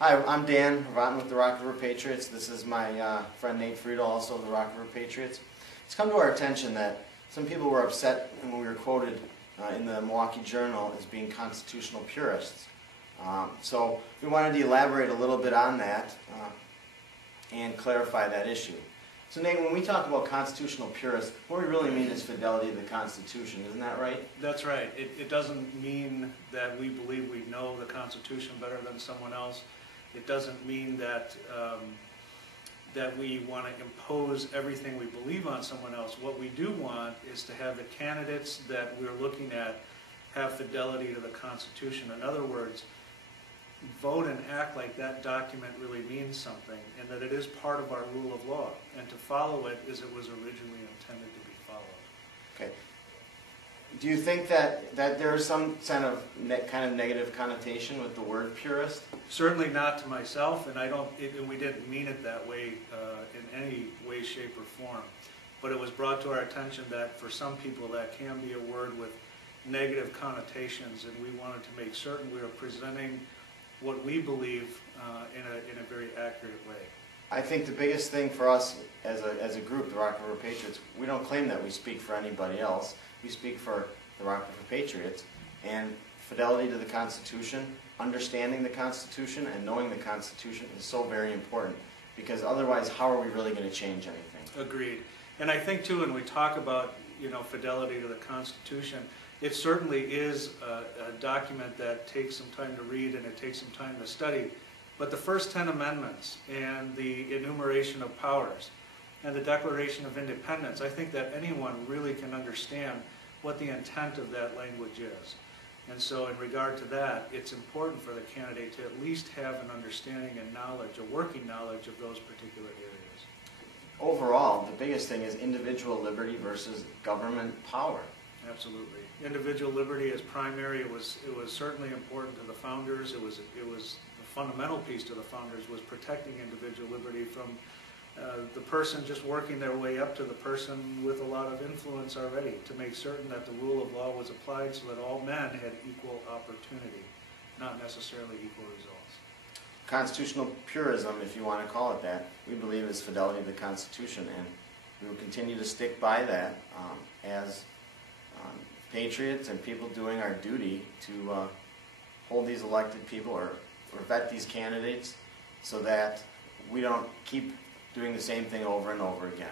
Hi, I'm Dan Rotten with the Rock River Patriots. This is my friend Nate Friedel, also of the Rock River Patriots. It's come to our attention that some people were upset when we were quoted in the Milwaukee Journal as being constitutional purists. So we wanted to elaborate a little bit on that and clarify that issue. So Nate, when we talk about constitutional purists, what we really mean is fidelity to the Constitution, isn't that right? That's right. It doesn't mean that we believe we know the Constitution better than someone else. It doesn't mean that that we want to impose everything we believe on someone else. What we do want is to have the candidates that we're looking at have fidelity to the Constitution. In other words, vote and act like that document really means something and that it is part of our rule of law, and to follow it as it was originally intended to be followed. Okay. Do you think that there is some kind of negative connotation with the word purist? Certainly not to myself, and we didn't mean it that way in any way, shape, or form. But it was brought to our attention that for some people that can be a word with negative connotations, and we wanted to make certain we were presenting what we believe in a very accurate way. I think the biggest thing for us as a group, the Rock River Patriots, we don't claim that we speak for anybody else. We speak for the Rock River Patriots, and fidelity to the Constitution, understanding the Constitution, and knowing the Constitution is so very important, because otherwise how are we really going to change anything? Agreed. And I think too, when we talk about fidelity to the Constitution, it certainly is a document that takes some time to read and it takes some time to study. But the first 10 amendments and the enumeration of powers and the Declaration of Independence, I think that anyone really can understand what the intent of that language is. And so in regard to that, it's important for the candidate to at least have an understanding and knowledge, a working knowledge of those particular areas. Overall, the biggest thing is individual liberty versus government power. Absolutely. Individual liberty is primary. It was certainly important to the founders. It was the fundamental piece to the founders was protecting individual liberty from the person just working their way up to the person with a lot of influence already, to make certain that the rule of law was applied so that all men had equal opportunity, not necessarily equal results. Constitutional purism, if you want to call it that, we believe is fidelity to the Constitution, and we will continue to stick by that as patriots and people doing our duty to hold these elected people or vet these candidates so that we don't keep doing the same thing over and over again.